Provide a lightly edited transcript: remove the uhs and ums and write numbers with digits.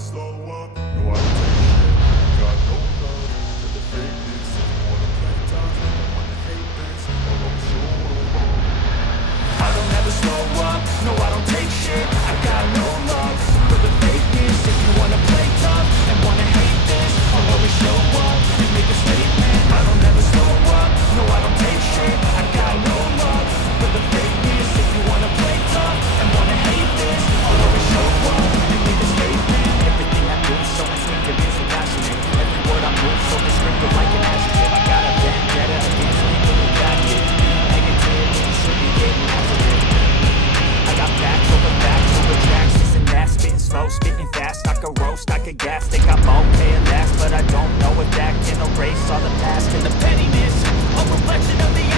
slow up, no I don't take shit. I got no love for the fakeness. If you wanna play tough and wanna hate this, I'll always show up. I don't ever slow up, no I don't take shit. I got no love for the fakeness. If you wanna play tough and wanna hate this, I'll always show up and make a statement. I don't ever slow up, no I don't take shit. I got no love for the fakeness. If you wanna play tough and wanna hate this, I'll always show up and make a statement. Everything I do is so instinctive and so passionate. Every word I move so descriptive like an adjective. I got a vendetta against people who got it. Being negative, you should be getting positive. I got facts over tracks, this and that. Spitting slow, spitting fast. I could roast, I could gas. Think I'm okay at last, but I don't know if that can erase all the past. And the pettiness, a reflection of the